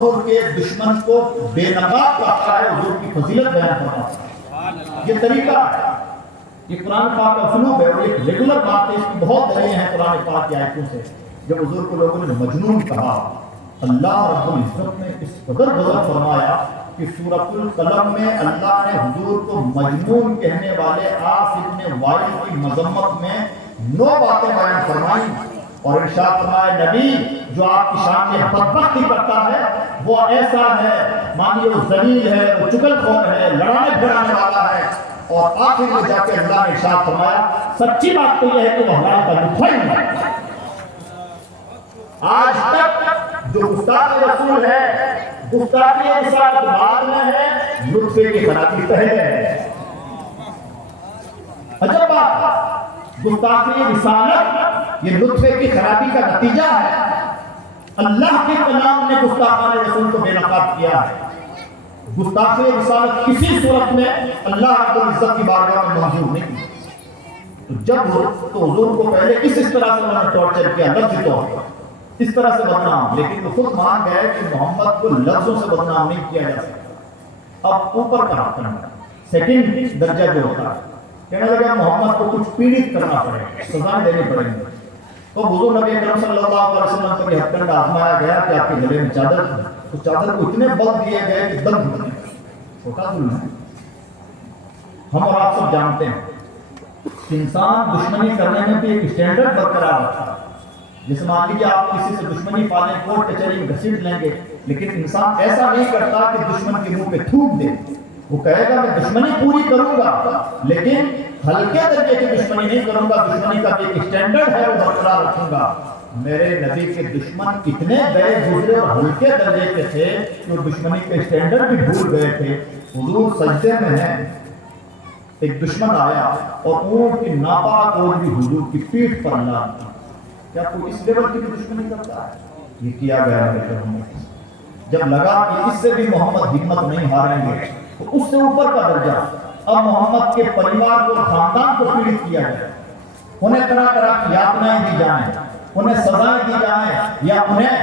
حضور کے دشمن کو بے نقاب کرتا ہے، حضور کی فضیلت بیان کرتا ہے۔ یہ طریقہ ہے، یہ قرآن پاک کا اسلوب ہے، اور یہ ریگولر بات ہے، اس کی بہت دلیلیں ہیں قرآن پاک کی آیتوں سے۔ جب حضور کو لوگوں نے مجنون کہا، اللہ رب العزت نے اس قدر غضب فرمایا کہ سورۃ القلم میں اللہ نے حضور کو مجنون کہنے والے عاص ابن وائل کی مذمت میں 9 باتیں بیان فرمائیں، اور ارشاد فرمایا نبی جو آپ کی شان میں بدبختی کرتا ہے وہ ایسا ہے، مانیے وہ ذلیل ہے، وہ چغل خور ہے، لڑانے بھڑانے والا ہے۔ اور آخر میں جا کے اللہ نے ارشاد فرمایا سچی بات تو یہ ہے کہ وہ ہمارا تعلق ہے۔ آج تک جو گستاخ رسول ہے، گستاخی رسالت بعد میں ہے، لطفے کی خرابی پہلے ہے۔ عجب بات، گستاخی رسالت یہ لطفے کی خرابی کا نتیجہ ہے۔ اللہ کے کلام نے گستاخان رسول کو بے نقاب کیا ہے۔ گستاخی رسالت کسی صورت میں اللہ رب العزت کی بارگاہ میں منظور نہیں۔ تو جب تو حضور کو پہلے اس طرح سے انہوں نے ٹارچر کیا، لفظی طور پر اس طرح سے بدنام، لیکن وہ خود مان گئے کہ محمد کو لفظوں سے بدنام نہیں کیا جا سکتا۔ اب اوپر کا کرنا، سیکنڈ درجہ جو ہوتا ہے، کہنے لگا محمد کو کچھ پیڑت کرنا پڑے گا، سزائیں دینی پڑیں گی۔ تو حضور نبی کریم صلی اللہ علیہ وسلم پر یہ ہتھکنڈہ آزمایا گیا کہ آپ کے گلے میں چادر تھی، تو چادر کو اتنے بل دیے گئے کہ دم گھٹ گیا۔ چھوٹا ظلم ہے۔ ہم اور آپ سب جانتے ہیں کہ انسان دشمنی کرنے میں بھی ایک اسٹینڈرڈ برقرار رکھتا ہے۔ جیسے مان لیجیے آپ کسی سے دشمنی پالیں، کورٹ کچہری میں گھسیٹ لیں گے، لیکن انسان ایسا نہیں کرتا کہ دشمن کے منہ پہ تھوک دے۔ وہ کہے گا میں دشمنی پوری کروں گا، لیکن ہلکے درجے کی دشمنی نہیں کروں گا، دشمنی کا ایک اسٹینڈرڈ ہے وہ برقرار رکھوں گا۔ میرے نبی کے دشمن اتنے گئے گزرے اور ہلکے درجے کے تھے کہ وہ دشمنی کے اسٹینڈرڈ بھی بھول گئے تھے۔ حضور سجدے میں ہیں، ایک دشمن آیا اور اونٹ کی ناپاک اونٹ بھی حضور کی پیٹھ پر لا دی۔ کیا کوئی اس لیول کی دشمنی کرتا ہے؟ یہ کیا گیا ہے۔ جب لگا کہ اس سے بھی محمد ہمت نہیں ہاریں گے تو اس سے اوپر کا درجہ، اب محمد کے پریوار کو، خاندان کو پیڑت کیا جائے، انہیں طرح طرح کی یاتنائیں دی جائیں، انہیں سزائیں دی جائیں، یا انہیں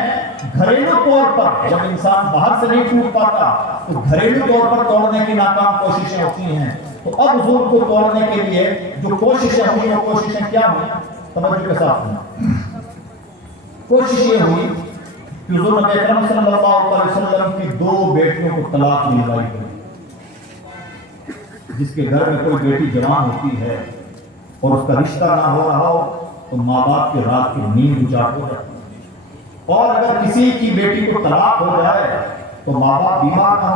گھریلو طور پر، جب انسان باہر سے نہیں ٹوٹ پاتا تو گھریلو طور پر توڑنے کی ناکام کوششیں ہوتی ہیں۔ تو اب حضور کو توڑنے کے لیے جو کوششیں ہوئی، وہ کوششیں کیا ہوئی؟ توجہ کے ساتھ ہوئی۔ کوشش یہ ہوئی کہ حضور نبی اکرم صلی اللہ علیہ وسلم کی 2 بیٹیوں کو طلاق دلوائی گئی۔ جس کے گھر میں کوئی بیٹی جوان ہوتی ہے اور اس کا رشتہ نہ ہو رہا ہو تو ماں باپ کی رات کی نیند اجاڑ ہو جاتی ہے، اور اگر کسی کی بیٹی کو طلاق ہو جائے تو ماں باپ بیمار نہ ہو